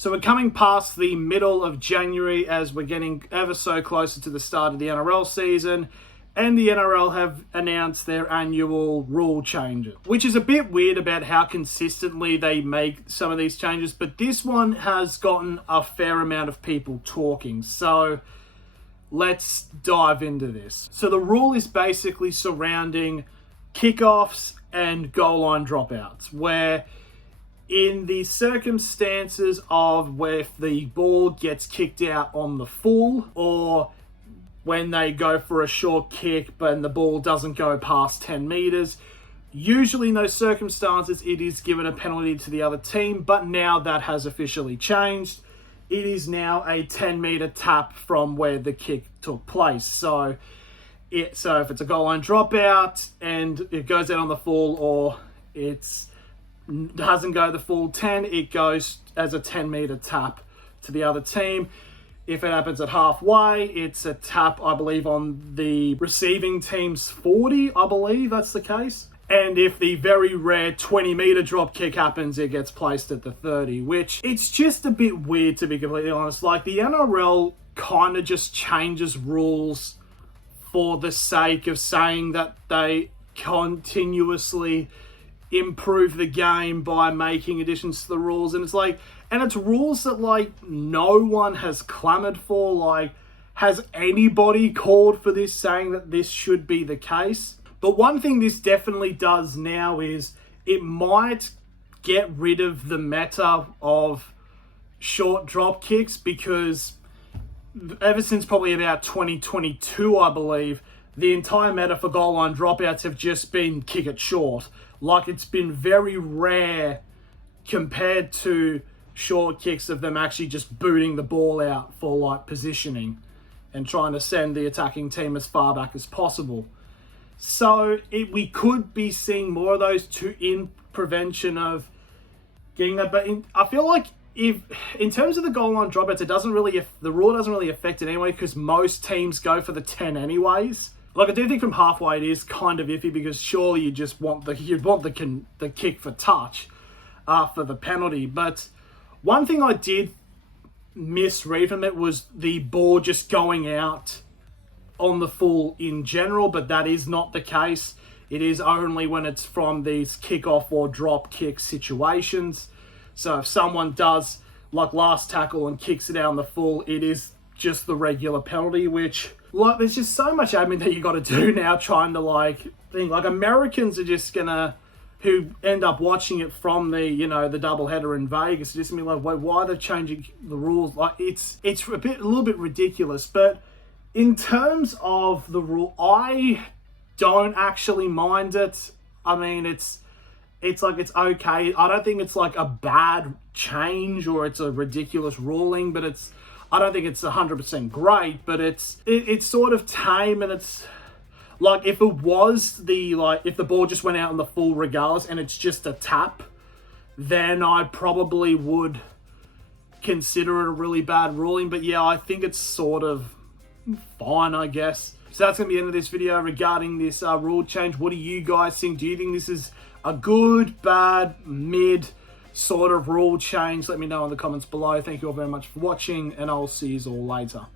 So we're coming past the middle of January as we're getting ever so closer to the start of the NRL season, and the NRL have announced their annual rule changes, which is a bit weird about how consistently they make some of these changes, but this one has gotten a fair amount of people talking. So let's dive into this. So the rule is basically surrounding kickoffs and goal line dropouts, where in the circumstances of where if the ball gets kicked out on the full, or when they go for a short kick but the ball doesn't go past 10 meters, usually in those circumstances it is given a penalty to the other team, but now that has officially changed. It is now a 10-meter tap from where the kick took place. So if it's a goal line dropout and it goes out on the full, or it doesn't go the full 10, it goes as a 10-meter tap to the other team. If it happens at halfway, it's a tap, I believe, on the receiving team's 40, I believe that's the case. And if the very rare 20-meter drop kick happens, it gets placed at the 30, which it's just a bit weird, to be completely honest. Like, the NRL kind of just changes rules for the sake of saying that they continuously improve the game by making additions to the rules. And it's like, and it's rules that like no one has clamored for. Like, has anybody called for this, saying that this should be the case? But one thing this definitely does now is it might get rid of the meta of short drop kicks, because ever since probably about 2022, I believe, the entire meta for goal line dropouts have just been kick it short. Like, it's been very rare compared to short kicks of them actually just booting the ball out for like positioning and trying to send the attacking team as far back as possible. So we could be seeing more of those in prevention of getting that. But I feel like if in terms of the goal line dropouts, the rule doesn't really affect it anyway, because most teams go for the 10 anyways. Like, I do think from halfway it is kind of iffy, because surely you just want the kick for touch for the penalty. But one thing I did misread from it was the ball just going out on the full in general, but that is not the case. It is only when it's from these kickoff or drop kick situations. So if someone does like last tackle and kicks it out on the full, it is just the regular penalty, which, like, there's just so much admin that you got to do now trying to like think. Like, Americans are just gonna, who end up watching it from the, the doubleheader in Vegas, just be like, wait, why are they changing the rules? Like, it's a little bit ridiculous. But in terms of the rule, I don't actually mind it. I mean, it's like, it's okay. I don't think it's like a bad change or it's a ridiculous ruling, but I don't think it's 100% great, but it's sort of tame. And it's like, if it was if the ball just went out on the full regardless and it's just a tap, then I probably would consider it a really bad ruling. But yeah, I think it's sort of fine, I guess. So that's going to be the end of this video regarding this rule change. What do you guys think? Do you think this is a good, bad, mid sort of rule change? Let me know in the comments below. Thank you all very much for watching, and I'll see you all later.